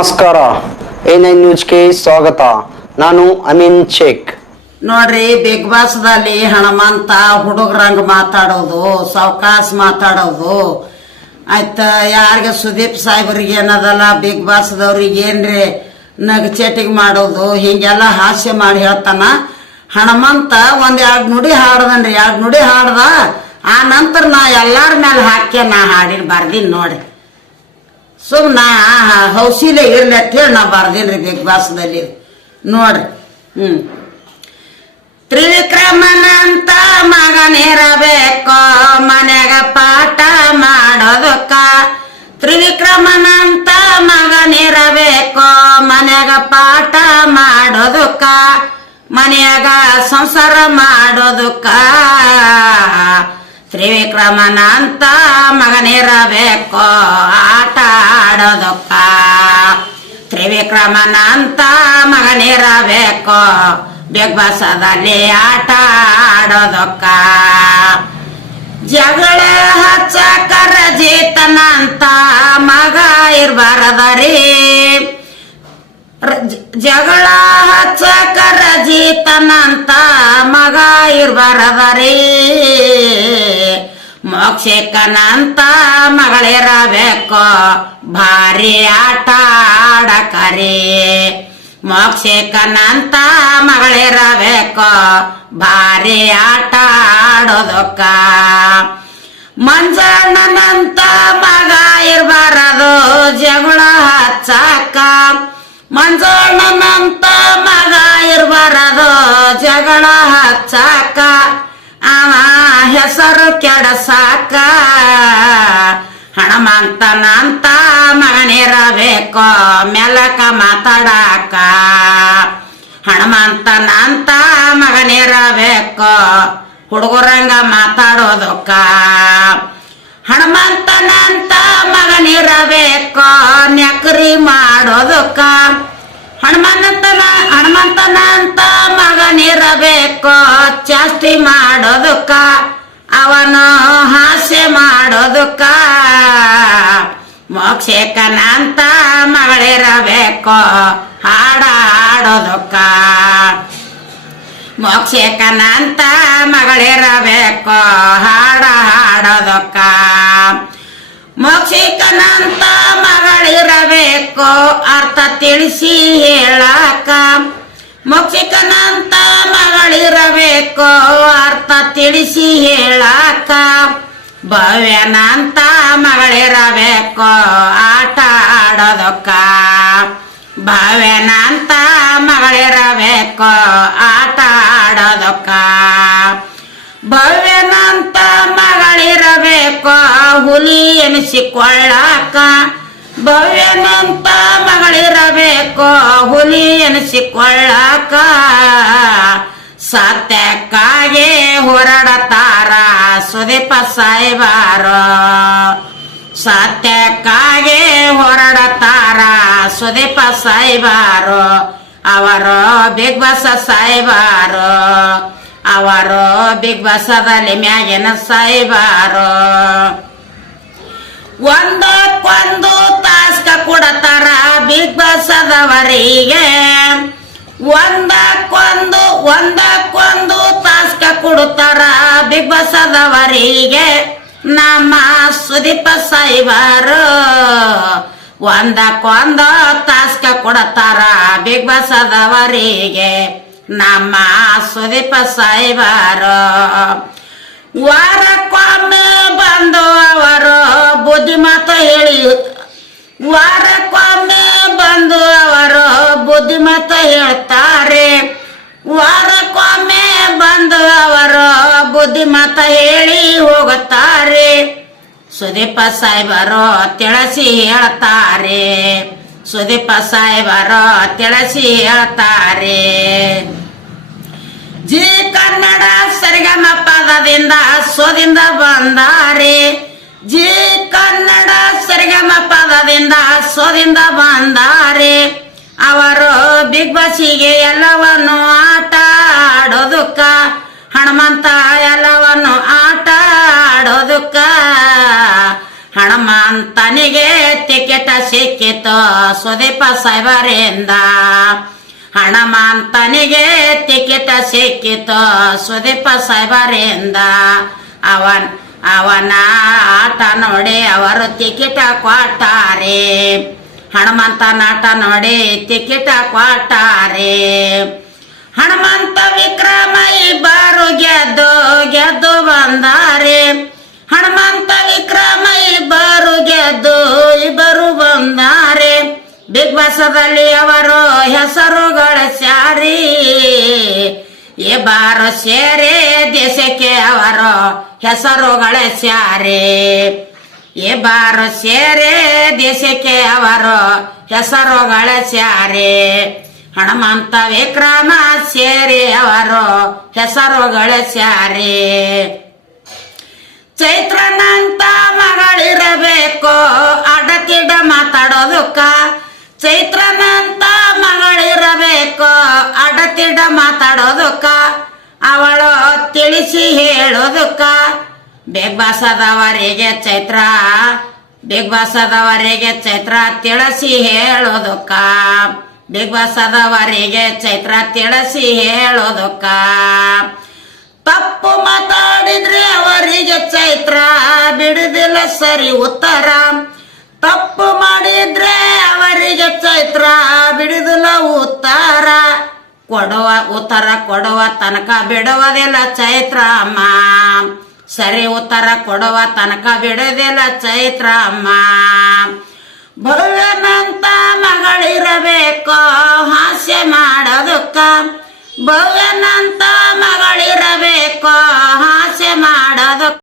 ನಮಸ್ಕಾರ A9 ನ್ಯೂಸ್ಗೆ ಸ್ವಾಗತ. ನಾನು ಅಮೀನ್ ಶೇಖ್. ನೋಡ್ರಿ, ಬಿಗ್ ಬಾಸ್ ದಲ್ಲಿ ಹಣಮಂತ ಹುಡುಗರಂಗ ಮಾತಾಡೋದು, ಸಾವಕಾಶ ಮಾತಾಡೋದು ಆಯ್ತ. ಯಾರಿಗೆ ಸುದೀಪ್ ಸಾಹೇಬ್ರಿಗೆ ಏನದಲ್ಲ, ಬಿಗ್ ಬಾಸ್ ದವ್ರಿಗೆ ಏನ್ರಿ ನಗಚೇಟಿಗೆ ಮಾಡೋದು, ಹಿಂಗೆಲ್ಲ ಹಾಸ್ಯ ಮಾಡಿ ಹೇಳ್ತಾನ. ಹಣಮಂತ ಒಂದ್ 2 ನುಡಿ ಹಾಡ್ದನ್ರಿ. 2 ನುಡಿ ಹಾಡ್ದ. ಆ ನಂತರ ನಾ ಎಲ್ಲಾರ ಮೇಲೆ ಹಾಕಿ ನಾ ಹಾಡಿನ ಬರ್ದೀನಿ ನೋಡ್ರಿ. ಸುಮ್ನ ಹೌಸಿಲೆ ಇರ್ಲಿ ಅಂತ ಹೇಳಿ ನಾ ಬರ್ದಿನ್ರಿ ಬಿಗ್ ಬಾಸ್ದಲ್ಲಿ ನೋಡ್ರಿ. ತ್ರಿವಿಕ್ರಮನಂತ ಮಗನಿರಬೇಕು ಮನ್ಯಾಗ ಪಾಠ ಮಾಡೋದಕ್ಕ. ತ್ರಿವಿಕ್ರಮನಂತ ಮಗನಿರಬೇಕು ಮನ್ಯಾಗ ಪಾಠ ಮಾಡೋದಕ್ಕ, ಮನ್ಯಾಗ ಸಂಸಾರ ಮಾಡೋದಕ್ಕ. ತ್ರಿವಿಕ್ರಮನಂತ ಮಗನಿರಬೇಕು ಆಟ ಆಡೋದಕ್ಕ. ತ್ರಿವಿಕ್ರಮನಂತ ಮಗನಿರಬೇಕು ಬಿಗ್ ಬಾಸದಲ್ಲಿ ಆಟ ಆಡೋದಕ್ಕ. ಜಗಳ ಹಚ್ಚಕರ ಜೀತನಂತ ಮಗ ಇರ್ಬಾರದರಿ. ಜಗಳ ಹಚ್ಚಕರ ಜೀತನಂತ ಮಗ ಇರ್ಬಾರದರಿ. ಮೋಕ್ಷಕನಂತ ಮಗಳಿರಬೇಕು ಭಾರಿ ಆಟ ಆಡಕರಿ. ಮೋಕ್ಷಕನಂತ ಮಗಳಿರಬೇಕು ಭಾರಿ ಆಟ ಆಡೋದಕ್ಕ. ಮಂಜಣ್ಣನಂತ ಮಗ ಇರ್ಬಾರದು ಜಗಳ ಹಚ್ಚಾಕ. ಮಂಜಣ್ಣನಂತ ಮಗ ಇರ್ಬಾರದು ಜಗಳ ಹಚ್ಚಾಕ, ಅವ ಹೆಸರು ಕೆಡಸಾಕ. ಹಣಮಂತನಂತ ಮಗನಿರಬೇಕು ಮೆಲಕ ಮಾತಾಡಾಕ. ಹಣಮಂತನಂತ ಮಗನಿರಬೇಕು ಹುಡುಗರಂಗ ಮಾತಾಡೋದಕ್ಕ. ಹಣಮಂತನಂತ ಮಗನಿರಬೇಕು ನೆಕ್ರಿ ಮಾಡೋದಕ್ಕ. ಹಣಮಂತನಂತ ಮಗನಿರಬೇಕು ಚಾಸ್ತಿ ಮಾಡೋದಕ್ಕ, ಅವನು ಹಾಸ್ಯ ಮಾಡೋದಕ್ಕ. ಮೋಕ್ಷಕನಂತ ಮಗಳಿರಬೇಕು ಹಾಡ ಆಡೋದಕ್ಕ. ಮೋಕ್ಷಕನಂತ ಮಗಳಿರಬೇಕು ಹಾಡ ಹಾಡೋದಕ್ಕ. ಮೋಕ್ಷಕನಂತ ಮಗಳಿರಬೇಕು ಅರ್ಥ ತಿಳಿಸಿ ಹೇಳಾಕ. ಮೋಕ್ಷಕನಂತ ಮಗಳಿರಬೇಕು ಅರ್ಥ ತಿಳಿಸಿ ಹೇಳಾಕ. ಭವ್ಯನಂತ ಮಗಳಿರಬೇಕು ಆಟ ಆಡೋದಕ್ಕ. ಭವ್ಯನಂತ ಮಗಳಿರಬೇಕು ಆಟ ಆಡೋದಕ್ಕ. ಭವ್ಯನಂತ ಮಗಳಿರಬೇಕು ಹುಲಿ ಎನಿಸಿಕೊಳ್ಳಾಕ. ಭವ್ಯನಂತ ಮಗಳಿರಬೇಕು ಹುಲಿ ಎನಿಸಿಕೊಳ್ಳಾಕ. ಸತ್ಯಕ್ಕಾಗಿ ಹೋರಾಡತಾರ ಸುದೀಪ ಸಾಹೇಬರು. ಸತ್ಯಕ್ಕಾಗಿ ಹೋರಾಡತಾರ ಸುದೀಪ ಸಾಹೇಬರು. ಅವರು ಬಿಗ್ ಬಾಸ್ ಸಾಹೇಬರು. ಅವರು ಬಿಗ್ ಬಾಸದಲ್ಲಿ ಮ್ಯಾಗಿನ ಸಾಹೇಬರು. ಒಂದಕ್ಕೊಂದು ಟಾಸ್ಕ್ ಕೊಡತಾರ ಬಿಗ್ ಬಾಸದವರಿಗೆ. ಒಂದಕ್ಕೊಂದು ಟಾಸ್ಕ್ ಕೊಡುತ್ತಾರ ಬಿಗ್ ಬಾಸದವರಿಗೆ ನಮ್ಮ ಸುದೀಪ ಸಾಹೇಬರು. ಒಂದಕ್ಕೊಂದು ಟಾಸ್ಕ್ ಕೊಡುತ್ತಾರ ಬಿಗ್ ಬಾಸದವರಿಗೆ ನಮ್ಮ ಸುದೀಪ ಸಾಹೇಬರು. ವಾರಕ್ಕೊಮ್ಮೆ ಬಂದು ಅವರು ಬುದ್ಧಿಮಾತು ಹೇಳಿ, ವಾರಕ್ಕೊಮ್ಮೆ ಬಂದು ಅವರು ಬುದ್ಧಿಮಾತು ಹೇಳ್ತಾರೆ. ವಾರಕ್ಕೊಮ್ಮೆ ಬಂದು ಅವರು ಬುದ್ಧಿಮಾತು ಹೇಳಿ ಹೋಗುತ್ತಾರೆ. ಸುದೀಪ ಸಾಹೇಬರು ತಿಳಿಸಿ ಹೇಳ್ತಾರೆ. ಸುದೀಪ ಸಾಹೇಬರು ತಿಳಿಸಿ ಹೇಳ್ತಾರೆ. ಜಿ ಕನ್ನಡ ಸರಿಗಮ ಪದದಿಂದ ಸೋದಿಂದ ಬಂದಾರೆ. ಜಿ ಕನ್ನಡ ಸರಿಗಮ ಪದದಿಂದ ಸೋದಿಂದ ಬಂದಾರೆ. ಅವರು ಬಿಗ್ ಬಾಸಿಗೆ ಎಲ್ಲವನ್ನು ಆಟ ಆಡೋದಕ್ಕ. ಹಣಮಂತ ಎಲ್ಲವನ್ನು ಆಟ ಆಡೋದಕ್ಕ. ಹನುಮಂತನಿಗೆ ಟಿಕೆಟ್ ಸಿಕ್ಕಿತು ಸುದೀಪ ಸಾಹೇಬರಿಂದ ಹನುಮಂತನಿಗೆ ಟಿಕೆಟ್ ಸಿಕ್ಕಿತು ಸುದೀಪ ಸಾಹೇಬರಿಂದ ಅವನ ಆಟ ನೋಡಿ ಅವರು ಟಿಕೆಟ್ ಕೊಟ್ಟಾರೆ ಹನುಮಂತನ ಆಟ ನೋಡಿ ಟಿಕೆಟ್ ಕೊಟ್ಟಾರೆ ಹನುಮಂತ ವಿಕ್ರಮ ಇಬ್ಬರು ಗೆದ್ದು ಬಂದಾರೆ ಹನುಮಂತ ವಿಕ್ರಮ ಇಬ್ಬರು ಬಂದಾರೆ ಬಿಗ್ ಬಾಸದಲ್ಲಿ ಅವರು ಹೆಸರು ಗಳಿಸ್ಯಾರಿ ಇಬ್ಬರು ಸೇರಿ ದೇಶಕ್ಕೆ ಅವರು ಹೆಸರು ಗಳಿಸ್ಯಾರೆ ಇಬ್ಬರು ಸೇರಿ ದೇಶಕ್ಕೆ ಅವರು ಹೆಸರು ಗಳಿಸ್ಯಾರೆ ಹನುಮಂತ ವಿಕ್ರಮ ಸೇರಿ ಅವರು ಹೆಸರು ಗಳಿಸ್ಯಾರೆ ಚೈತ್ರನಂತ ಮಗಳಿರಬೇಕು ಅಡತಿಡ ಮಾತಾಡೋದಕ್ಕ ಚೈತ್ರನಂತ ಮಗಳಿರಬೇಕು ಅಡತಿಡ ಮಾತಾಡೋದಕ್ಕ ಅವಳು ತಿಳಿಸಿ ಹೇಳೋದಕ್ಕ ಬಿಗ್ ಬಾಸದವರಿಗೆ ಚೈತ್ರ ತಿಳಿಸಿ ಹೇಳೋದಕ್ಕ ಬಿಗ್ ಬಾಸದವರಿಗೆ ಚೈತ್ರ ತಿಳಿಸಿ ಹೇಳೋದಕ್ಕ ತಪ್ಪು ಮಾತಾಡಿದ್ರೆ ಅವರಿಗೆ ಚೈತ್ರ ಬಿಡುದಿಲ್ಲ ಸರಿ ಉತ್ತರ ತಪ್ಪು ಮಾಡಿದ್ರೆ ಅವರಿಗೆ ಚೈತ್ರ ಬಿಡುದಿಲ್ಲ ಉತ್ತರ ಕೊಡುವ ತನಕ ಬಿಡುವುದಿಲ್ಲ ಚೈತ್ರ ಅಮ್ಮ ಸರಿ ಉತ್ತರ ಕೊಡುವ ತನಕ ಬಿಡುವುದಿಲ್ಲ ಚೈತ್ರ ಅಮ್ಮ ಭವ್ಯನಂತ ಮಗಳಿರಬೇಕು ಹಾಸ್ಯ ಮಾಡೋದಕ್ಕ ಭವ್ಯನಂತ ಮಗಳಿರಬೇಕು ಹಾಸ್ಯ ಮಾಡೋದಕ್ಕ